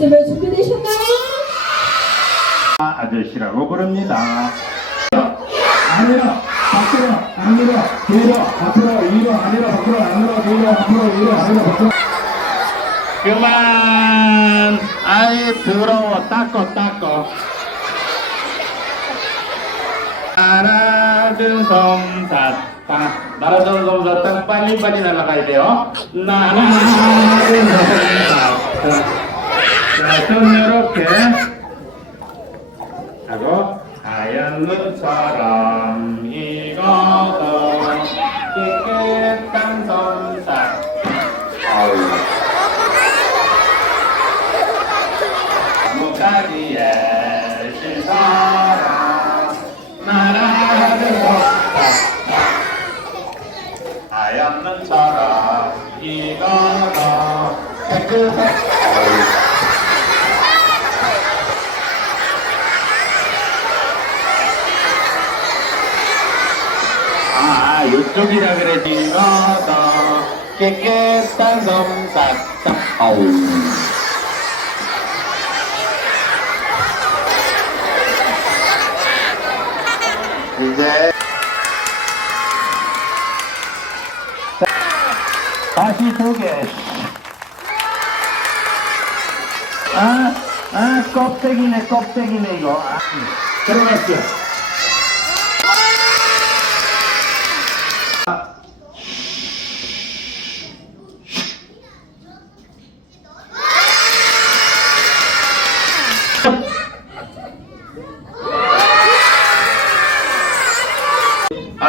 있으면 준비되셨나요? 아저씨라고 부릅니다. 아니라 밖으로 아니라 뒤로 앞으로 위로 아니라 밖으로 아니라 뒤로 앞으로 위로 아니라 밖으로 그만! 아이, 더러워. 닦어, 닦어. 나라든 섬사탕. 나라든 섬사탕 빨리빨리 날아가야 돼요. 나라든 섬사탕. 자, 손 이렇게 하고 하얀 눈처럼 익어도 깨끗한 섬사탕. 아유. 무가지에 신사랑 나라를 걷다 하얀 눈처럼 익어도 깨끗한 아, 요쪽이라 그래, 익어도 깨끗한 솜사탕. 아우. 이제 다시 두 개. 아, 아, 껍데기네, 껍데기네, 이거. 아, 들어갔죠.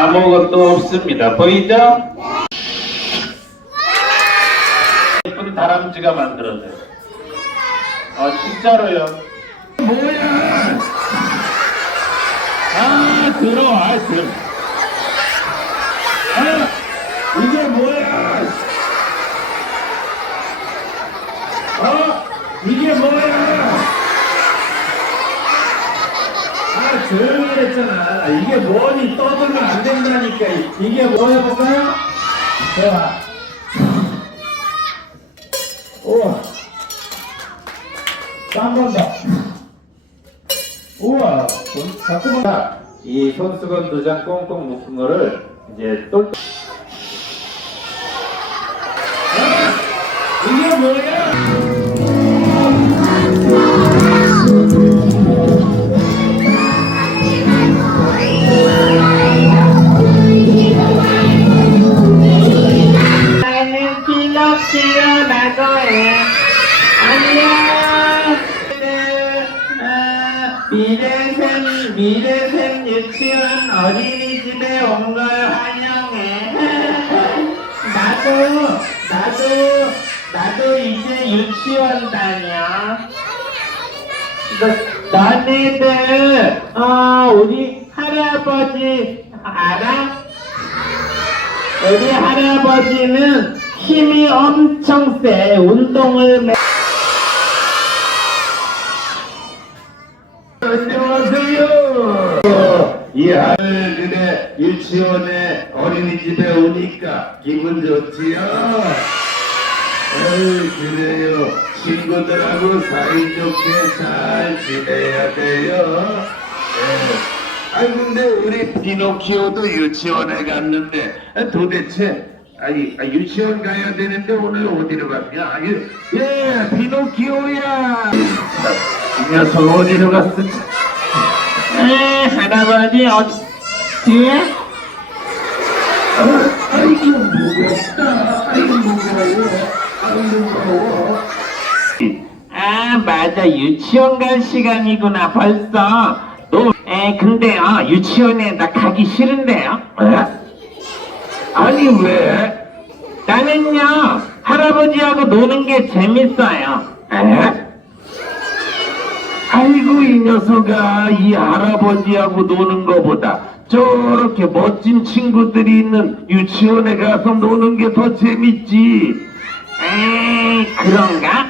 아무것도 없습니다. 보이죠? 예쁜 다람쥐가 만들어져요. 아, 진짜로요. 뭐야? 아, 들어, 아, 들어. 아, 이게 뭐야? 어? 이게 뭐야? 아, 조용히 했잖아. 이게 뭐니 떠들면 안 된다니까. 이게 뭐 해볼까요? 자. 우와. 딴번 더. 우와. 좀 자꾸만. 자, 이 손수건 두 장 꽁꽁 묶은 거를 이제 똘. 아, 이게 뭐야? 나도 나도 나도 이제 유치원 다녀 너, 너네들 어 우리 할아버지 알아? 우리 할아버지는 힘이 엄청 세. 운동을 매... 안녕하세요. 이 아들들의 유치원에 어린이집에 오니까 기분 좋지요? 에이, 그래요. 친구들하고 사이좋게 잘 지내야 돼요. 예. 아니, 근데 우리 피노키오도 유치원에 갔는데 아, 도대체 아니, 아, 유치원 가야 되는데 오늘 어디로 갔냐? 아, 유- 예, 피노키오야. 이 녀석 어디로 갔어? 에, 할아버지 어디 무거워. 아 맞아 유치원 갈 시간이구나 벌써. 또, 에 근데요 유치원에 나 가기 싫은데요. 에? 아니 왜? 나는요 할아버지하고 노는 게 재밌어요. 에? 아이고 이 녀석아 이 할아버지하고 노는 거보다 저렇게 멋진 친구들이 있는 유치원에 가서 노는 게 더 재밌지. 에이 그런가?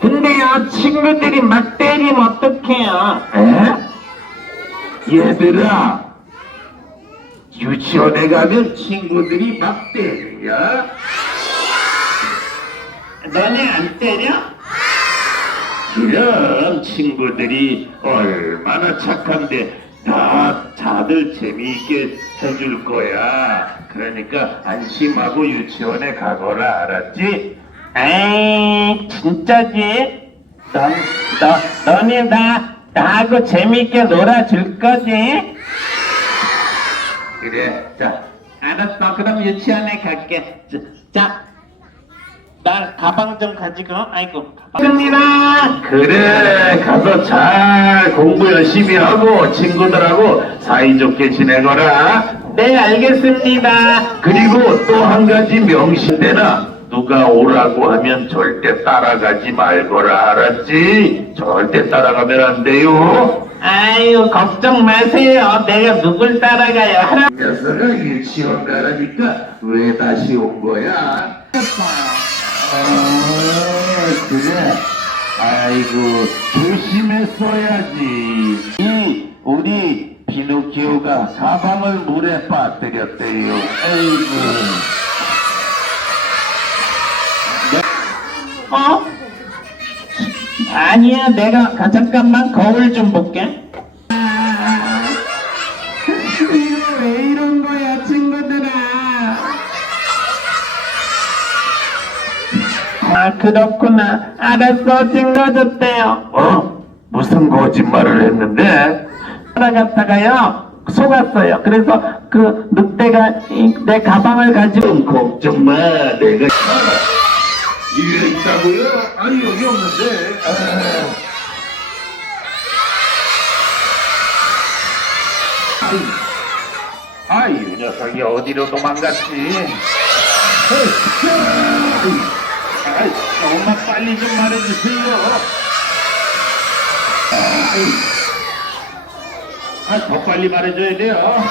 근데요 친구들이 막 때리면 어떡해요? 에? 얘들아 유치원에 가면 친구들이 막 때려. 너네 안 때려? 이런 친구들이 얼마나 착한데 다 다들 재미있게 해줄 거야. 그러니까 안심하고 유치원에 가거라 알았지? 에이 진짜지? 넌, 너, 너네 나, 나하고 재밌게 놀아줄 거지? 그래. 자, 알았어 그럼 유치원에 갈게 자, 자. 나 가방 좀 가지고 아이고 가방입니다 그래 가서 잘 공부 열심히 하고 친구들하고 사이좋게 지내거라. 네 알겠습니다 그리고 또 한 가지 명심되나 누가 오라고 하면 절대 따라가지 말거라 알았지? 절대 따라가면 안 돼요. 아유 걱정 마세요 내가 누굴 따라가요 할아 녀석아 유치원 가라니까 왜 다시 온 거야? 아 그래 아이고 조심했어야지. 이 우리 비노키오가 가방을 물에 빠뜨렸대요. 아이고. 어? 아니야 내가 가 잠깐만 거울 좀 볼게 아 그렇구나 알았어 찍어줬대요 어? 무슨 거짓말을 했는데? 따라갔다가요 속았어요 그래서 그 늑대가 이- 내 가방을 가지고 걱정 마 내가 이게 있다고요? 아니 여기 없는데 아, 이 녀석이 어디로 도망갔지? 아, 엄마 빨리 좀 말해주세요. 아, 더 빨리 말해줘야 돼요.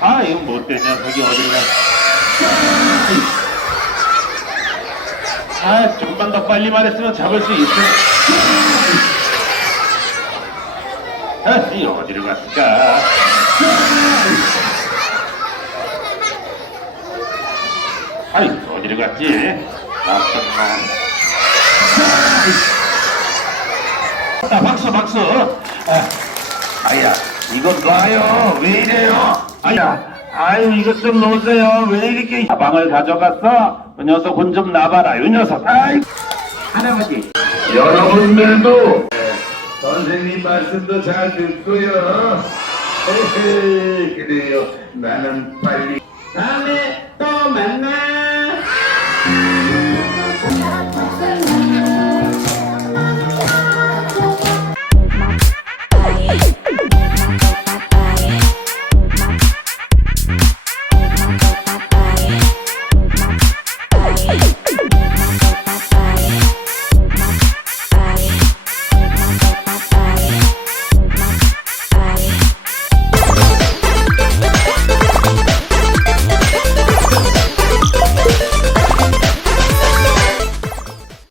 아, 이거 못된 녀석이 어디로 가? 아, 좀만 더 빨리 말했으면 잡을 수 있어. 아, 이 어디로 갔을까? 아이, 어디로 갔지? 놈. 아, 박수, 박수. 아, 아야, 이거 놔요. 왜 이래요? 아야, 아유, 이것 좀 놓으세요. 왜 이렇게 가방을 가져갔어? 그 녀석 혼좀 놔봐라, 이 녀석. 아이. 할아버지 여러분들도 선생님 말씀도 잘 듣고요. 에헤, 그래요. 나는 빨리 다음에 또 만나